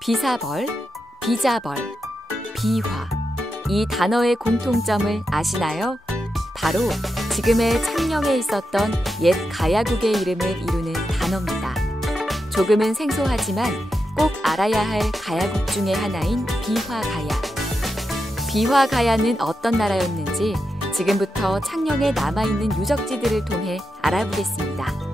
비사벌, 비자벌, 비화, 이 단어의 공통점을 아시나요? 바로 지금의 창녕에 있었던 옛 가야국의 이름을 이루는 단어입니다. 조금은 생소하지만 꼭 알아야 할 가야국 중의 하나인 비화가야. 비화가야는 어떤 나라였는지 지금부터 창녕에 남아있는 유적지들을 통해 알아보겠습니다.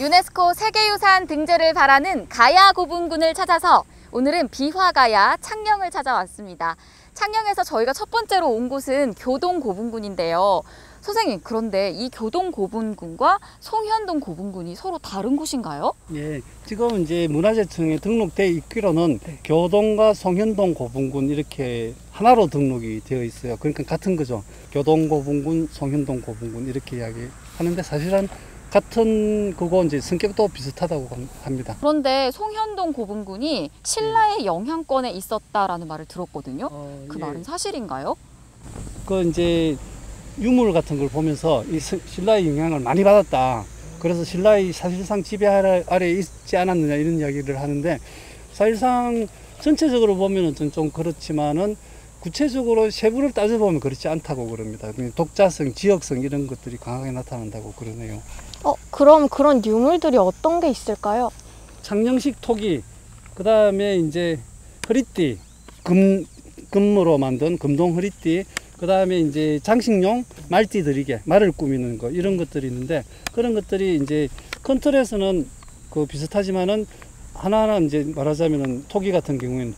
유네스코 세계유산 등재를 바라는 가야 고분군을 찾아서 오늘은 비화가야 창녕을 찾아왔습니다. 창녕에서 저희가 첫 번째로 온 곳은 교동 고분군인데요. 선생님, 그런데 이 교동 고분군과 송현동 고분군이 서로 다른 곳인가요? 예, 지금 이제 문화재청에 등록돼 있기로는 교동과 송현동 고분군 이렇게 하나로 등록이 되어 있어요. 그러니까 같은 거죠. 교동 고분군, 송현동 고분군 이렇게 이야기하는데 사실은 같은 그거 이제 성격도 비슷하다고 합니다. 그런데 송현동 고분군이 신라의 영향권에 있었다라는 말을 들었거든요. 그 예. 말은 사실인가요? 그 이제 유물 같은 걸 보면서 이 신라의 영향을 많이 받았다. 그래서 신라의 사실상 지배 아래에 있지 않았느냐 이런 이야기를 하는데 사실상 전체적으로 보면은 좀 그렇지만은 구체적으로 세부를 따져보면 그렇지 않다고 그럽니다. 독자성, 지역성 이런 것들이 강하게 나타난다고 그러네요. 그럼 그런 유물들이 어떤 게 있을까요? 창녕식 토기, 그 다음에 이제 허리띠, 금으로 만든 금동 허리띠, 그 다음에 이제 장식용 말띠 들이개, 말을 꾸미는 거 이런 것들이 있는데 그런 것들이 이제 큰 틀에서는 그 비슷하지만은 하나하나 이제 말하자면은 토기 같은 경우에는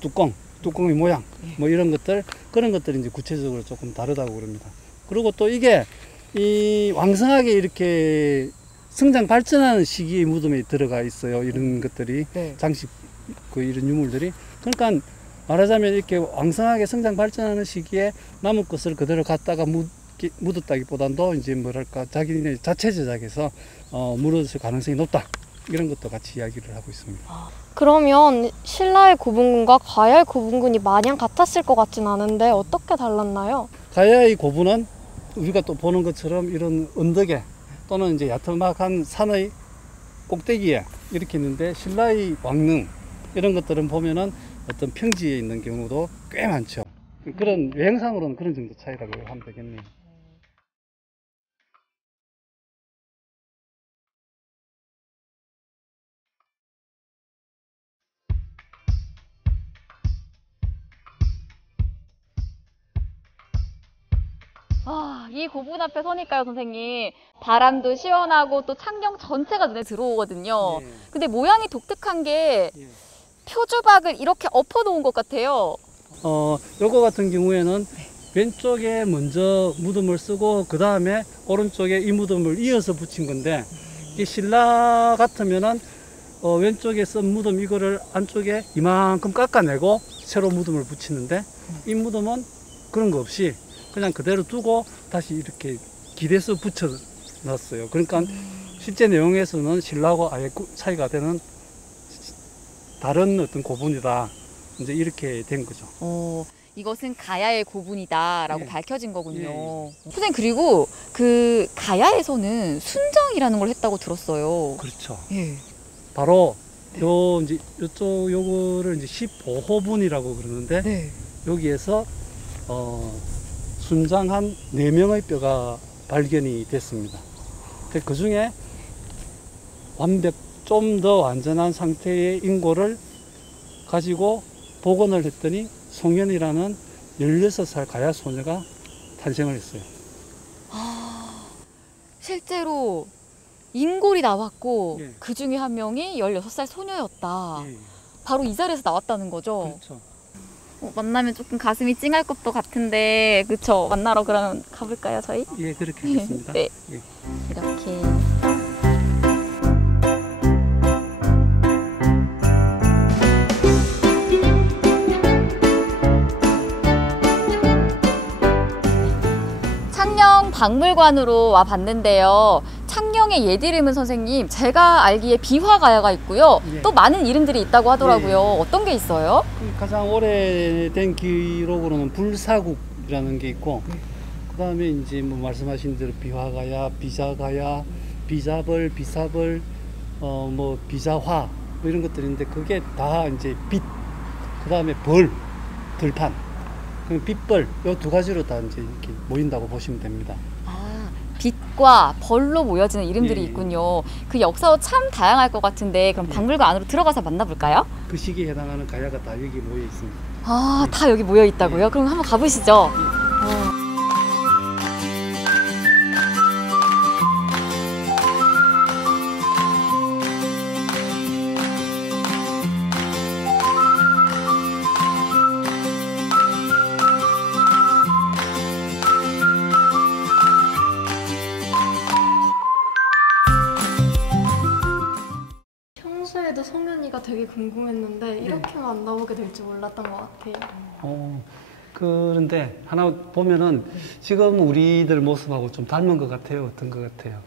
뚜껑의 모양 뭐 이런 것들 그런 것들이 이제 구체적으로 조금 다르다고 그럽니다. 그리고 또 이게 이 왕성하게 이렇게 성장 발전하는 시기의 무덤에 들어가 있어요. 이런 것들이 장식 이런 유물들이 그러니까 말하자면 이렇게 왕성하게 성장 발전하는 시기에 남은 것을 그대로 갖다가 묻었다기보다도 이제 뭐랄까 자기네 자체 제작해서 묻었을 가능성이 높다. 이런 것도 같이 이야기를 하고 있습니다. 그러면 신라의 고분군과 가야의 고분군이 마냥 같았을 것 같진 않은데 어떻게 달랐나요? 가야의 고분은 우리가 또 보는 것처럼 이런 언덕에 또는 이제 야트막한 산의 꼭대기에 이렇게 있는데 신라의 왕릉 이런 것들은 보면은 어떤 평지에 있는 경우도 꽤 많죠. 그런 외형상으로는 그런 정도 차이라고 하면 되겠네요. 이 고분 앞에 서니까요, 선생님. 바람도 시원하고 또 창녕 전체가 눈에 들어오거든요. 근데 모양이 독특한 게 표주박을 이렇게 엎어 놓은 것 같아요. 요거 같은 경우에는 왼쪽에 먼저 무덤을 쓰고 그 다음에 오른쪽에 이 무덤을 이어서 붙인 건데 이 신라 같으면은 왼쪽에 쓴 무덤 이거를 안쪽에 이만큼 깎아내고 새로 무덤을 붙이는데 이 무덤은 그런 거 없이 그냥 그대로 두고 다시 이렇게 기대서 붙여 놨어요. 그러니까 실제 내용에서는 신라하고 아예 차이가 되는 다른 어떤 고분이다. 이제 이렇게 된 거죠. 이것은 가야의 고분이다라고 밝혀진 거군요. 선생님, 그리고 그 가야에서는 순정이라는 걸 했다고 들었어요. 그렇죠. 바로 요 이제 요쪽 요거를 이제 15호분이라고 그러는데 여기에서 순장한 4명의 뼈가 발견이 됐습니다. 그 중에 좀 더 완전한 상태의 인고를 가지고 복원을 했더니 송현이라는 16살 가야 소녀가 탄생을 했어요. 실제로 인골이 나왔고 그 중에 한 명이 16살 소녀였다. 바로 이 자리에서 나왔다는 거죠? 그렇죠. 만나면 조금 가슴이 찡할 것도 같은데, 그쵸? 만나러 그러면 가볼까요, 저희? 예, 그렇게 하겠습니다. 네. 이렇게. 창녕 박물관으로 와 봤는데요. 창녕 창녕의 옛 이름은 선생님, 제가 알기에 비화가야가 있고요. 예. 또 많은 이름들이 있다고 하더라고요. 예. 어떤 게 있어요? 가장 오래된 기록으로는 불사국이라는 게 있고, 그 다음에 이제 뭐 말씀하신 대로 비화가야, 비자가야, 비자벌, 비사벌, 뭐 비자화 뭐 이런 것들인데, 그게 다 이제 빛, 그 다음에 벌, 들판, 그럼 빛벌, 요 두 가지로 다 이제 이렇게 모인다고 보시면 됩니다. 아, 빛과 벌로 모여지는 이름들이 예. 있군요. 그 역사도 참 다양할 것 같은데 그럼 박물관 안으로 들어가서 만나볼까요? 그 시기에 해당하는 가야가 다 여기 모여 있습니다. 아, 다 여기 모여 있다고요? 예. 그럼 한번 가보시죠. 평소에도 송현이가 되게 궁금했는데 이렇게만 나오게 될 줄 몰랐던 것 같아요. 그런데 하나 보면은 지금 우리들 모습하고 좀 닮은 것 같아요. 어떤 것 같아요?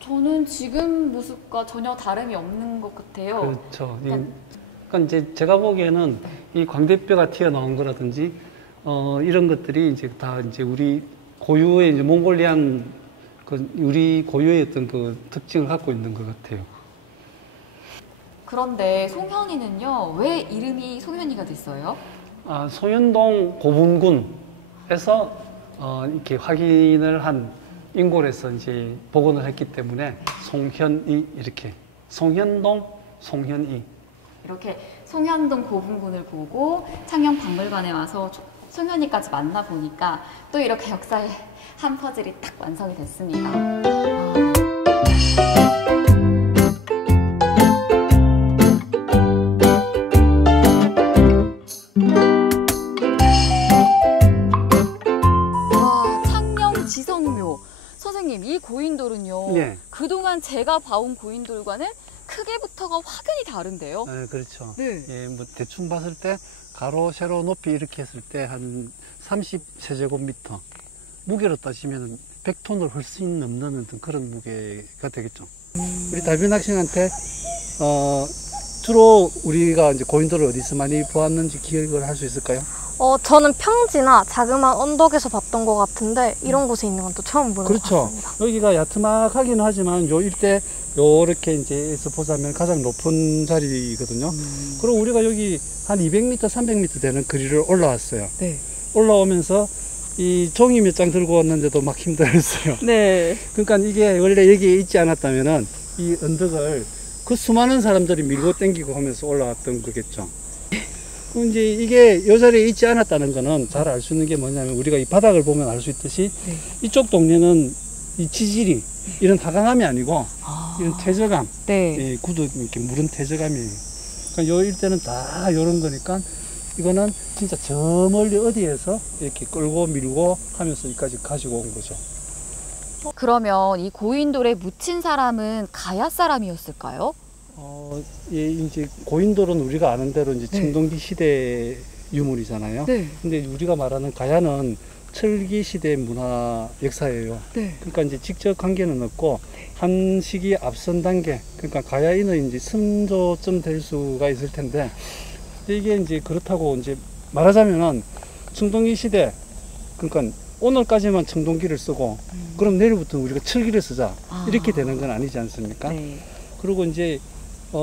저는 지금 모습과 전혀 다름이 없는 것 같아요. 그렇죠. 그러니까 이제 제가 보기에는 이 광대뼈가 튀어나온 거라든지 이런 것들이 이제 다 이제 우리 고유의 이제 몽골리안 그 우리 고유의 어떤 그 특징을 갖고 있는 것 같아요. 그런데 송현이는요, 왜 이름이 송현이가 됐어요? 소현동 고분군에서 이렇게 확인을 한 인골에서 이제 복원을 했기 때문에 송현이 이렇게 송현동 송현이 이렇게 송현동 고분군을 보고 창녕 박물관에 와서 송현이까지 만나보니까 또 이렇게 역사의 한 퍼즐이 딱 완성이 됐습니다. 선생님, 이 고인돌은요. 네. 그동안 제가 봐온 고인돌과는 크기부터가 확연히 다른데요. 네, 그렇죠. 네. 예, 뭐 대충 봤을 때 가로, 세로, 높이 이렇게 했을 때 한 30세제곱미터 무게로 따지면 100톤을 훨씬 넘는 어떤 그런 무게가 되겠죠. 우리 달변 학생한테 주로 우리가 이제 고인돌을 어디서 많이 보았는지 기억을 할 수 있을까요? 저는 평지나 자그마한 언덕에서 봤던 것 같은데 이런 곳에 있는 건 또 처음 보는 것 그렇죠. 같습니다. 여기가 야트막하긴 하지만 요 일대 요렇게 이제에서 보자면 가장 높은 자리거든요. 그리고 우리가 여기 한 200m, 300m 되는 거리를 올라왔어요. 네. 올라오면서 이 종이 몇 장 들고 왔는데도 막 힘들었어요. 네. 그러니까 이게 원래 여기에 있지 않았다면은 이 언덕을 그 수많은 사람들이 밀고 당기고 하면서 올라왔던 거겠죠. 그럼 이제 이게 요 자리에 있지 않았다는 거는 잘 알 수 있는 게 뭐냐면 우리가 이 바닥을 보면 알 수 있듯이 네. 이쪽 동네는 이 지질이 이런 하강함이 아니고 이런 퇴적암, 네. 예, 구도 이렇게 무른 퇴적암이에요. 그러니까 요 일대는 다 요런 거니까 이거는 진짜 저 멀리 어디에서 이렇게 끌고 밀고 하면서 여기까지 가지고 온 거죠. 그러면 이 고인돌에 묻힌 사람은 가야 사람이었을까요? 예, 이제 고인돌은 우리가 아는 대로 이제 청동기 시대 유물이잖아요. 네. 근데 우리가 말하는 가야는 철기 시대 문화 역사예요. 네. 그러니까 이제 직접 관계는 없고 한 시기 앞선 단계, 그러니까 가야인의 이제 선조쯤 될 수가 있을 텐데 이게 이제 그렇다고 이제 말하자면은 청동기 시대, 그러니까 오늘까지만 청동기를 쓰고 그럼 내일부터 우리가 철기를 쓰자 이렇게 되는 건 아니지 않습니까? 네. 그리고 이제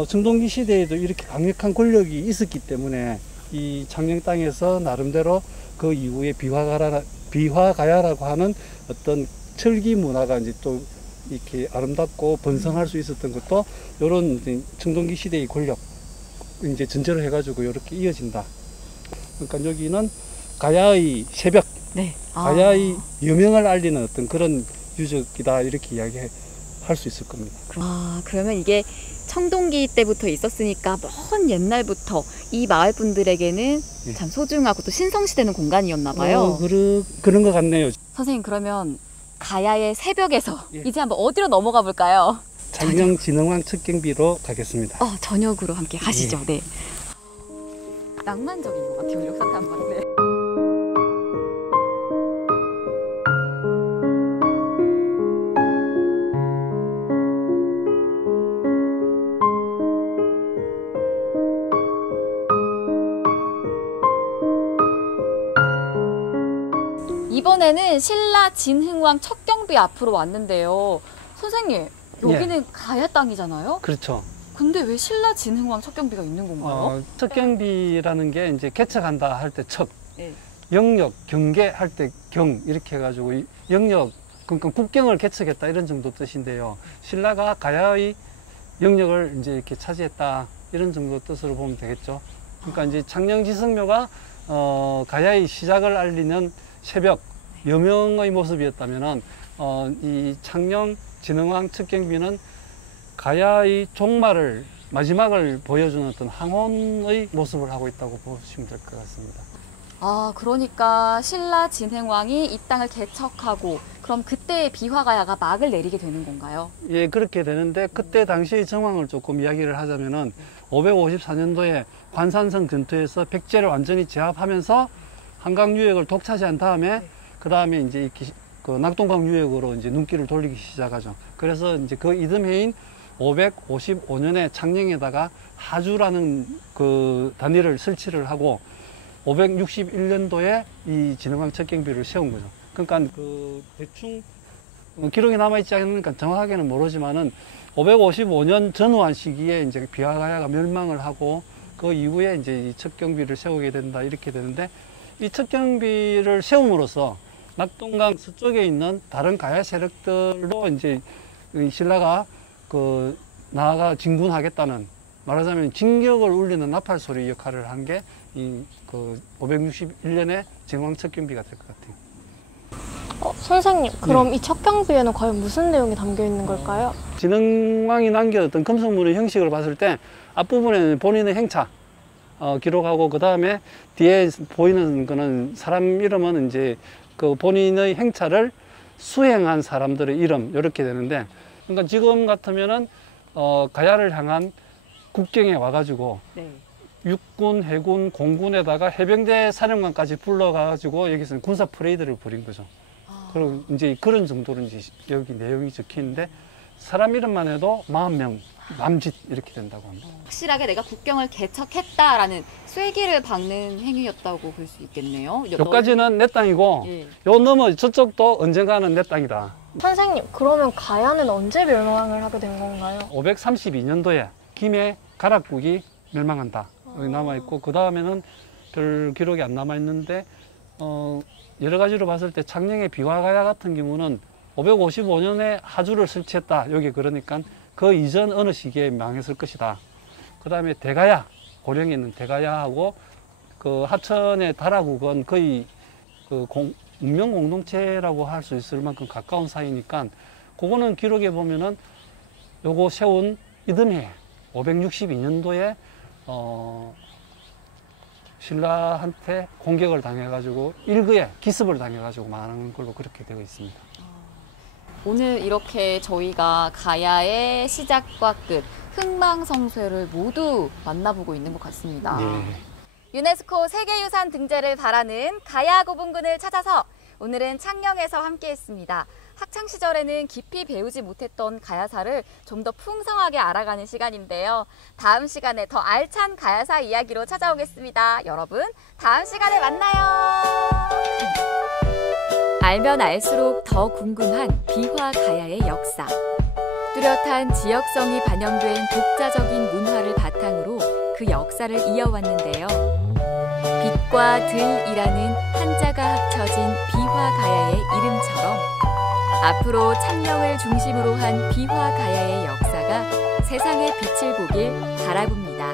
청동기 시대에도 이렇게 강력한 권력이 있었기 때문에 이 창녕 땅에서 나름대로 그 이후에 비화가야라고 하는 어떤 철기 문화가 이제 또 이렇게 아름답고 번성할 수 있었던 것도 이런 청동기 시대의 권력 이제 전제로 해가지고 이렇게 이어진다. 그러니까 여기는 가야의 새벽, 네. 가야의 여명을 알리는 어떤 그런 유적이다 이렇게 이야기할 수 있을 겁니다. 그러면 이게 청동기 때부터 있었으니까 먼 옛날부터 이 마을 분들에게는 예. 참 소중하고 또 신성시되는 공간이었나 봐요. 그런 것 같네요. 선생님, 그러면 가야의 새벽에서 예. 이제 한번 어디로 넘어가 볼까요? 창녕진흥왕 척경비로 가겠습니다. 저녁으로 함께 가시죠. 네. 낭만적인 것 같아요, 역사 탐방. 네. 이번에는 신라 진흥왕 척경비 앞으로 왔는데요. 선생님, 여기는 가야 땅이잖아요? 그렇죠. 근데 왜 신라 진흥왕 척경비가 있는 건가요? 척경비라는 게 이제 개척한다 할 때 척, 네. 영역, 경계할 때 경, 이렇게 해가지고 영역, 그러니까 국경을 개척했다 이런 정도 뜻인데요. 신라가 가야의 영역을 이제 이렇게 차지했다 이런 정도 뜻으로 보면 되겠죠. 그러니까 이제 창녕지성묘가 가야의 시작을 알리는 새벽 여명의 모습이었다면은 이 창녕 진흥왕 척경비는 가야의 종말을 마지막을 보여주는 어떤 항혼의 모습을 하고 있다고 보시면 될 것 같습니다. 아, 그러니까 신라 진흥왕이 이 땅을 개척하고 그럼 그때 비화가야가 막을 내리게 되는 건가요? 예, 그렇게 되는데 그때 당시의 정황을 조금 이야기를 하자면은 554년도에 관산성 전투에서 백제를 완전히 제압하면서 한강 유역을 독차지한 다음에 그 다음에 이제 이렇게 그 낙동강 유역으로 이제 눈길을 돌리기 시작하죠. 그래서 이제 그 이듬해인 555년에 창녕에다가 하주라는 그 단위를 설치를 하고 561년도에 이 진흥왕 척경비를 세운 거죠. 그러니까 그 대충 기록이 남아있지 않으니까 정확하게는 모르지만은 555년 전후한 시기에 이제 비화가야가 멸망을 하고 그 이후에 이제 이 척경비를 세우게 된다 이렇게 되는데 이 척경비를 세움으로써 낙동강 서쪽에 있는 다른 가야 세력들로 이제 신라가 그 나아가 진군하겠다는 말하자면 진격을 울리는 나팔 소리 역할을 한 게 이 그 561년에 진흥왕 척경비가 될 것 같아요. 선생님, 그럼 이 척경비에는 과연 무슨 내용이 담겨 있는 걸까요? 진흥왕이 남겨뒀던 금속물의 형식을 봤을 때 앞부분에는 본인의 행차 기록하고 그 다음에 뒤에 보이는 거는 사람 이름은 이제 그 본인의 행차를 수행한 사람들의 이름 이렇게 되는데 그러니까 지금 같으면은 가야를 향한 국경에 와가지고 네. 육군, 해군, 공군에다가 해병대 사령관까지 불러가지고 여기서 군사 프레이드를 벌인 거죠. 그리고 이제 그런 정도로 이제 여기 내용이 적혀 있는데 사람 이름만 해도 40명 남짓 이렇게 된다고 합니다. 확실하게 내가 국경을 개척했다라는 쐐기를 박는 행위였다고 볼 수 있겠네요. 여기까지는 내 땅이고 예. 요 넘어 저쪽도 언젠가는 내 땅이다. 선생님, 그러면 가야는 언제 멸망을 하게 된 건가요? 532년도에 김해 가락국이 멸망한다. 여기 남아있고 그 다음에는 별 기록이 안 남아있는데 여러 가지로 봤을 때 창녕의 비화가야 같은 경우는 555년에 하주를 설치했다. 여기 그러니까 그 이전 어느 시기에 망했을 것이다. 그 다음에 대가야, 고령에 있는 대가야하고 그 하천의 다라국은 거의 그 운명 공동체라고 할 수 있을 만큼 가까운 사이니까 그거는 기록에 보면은 요거 세운 이듬해 562년도에 신라한테 공격을 당해가지고 일거에 기습을 당해가지고 망하는 걸로 그렇게 되어 있습니다. 오늘 이렇게 저희가 가야의 시작과 끝, 흥망성쇠를 모두 만나보고 있는 것 같습니다. 예. 유네스코 세계유산 등재를 바라는 가야 고분군을 찾아서 오늘은 창녕에서 함께했습니다. 학창시절에는 깊이 배우지 못했던 가야사를 좀 더 풍성하게 알아가는 시간인데요. 다음 시간에 더 알찬 가야사 이야기로 찾아오겠습니다. 여러분, 다음 시간에 만나요. 알면 알수록 더 궁금한 비화 가야의 역사. 뚜렷한 지역성이 반영된 독자적인 문화를 바탕으로 그 역사를 이어왔는데요. 빛과 들이라는 한자가 합쳐진 비화 가야의 이름처럼 앞으로 창녕을 중심으로 한 비화 가야의 역사가 세상의 빛을 보길 바라봅니다.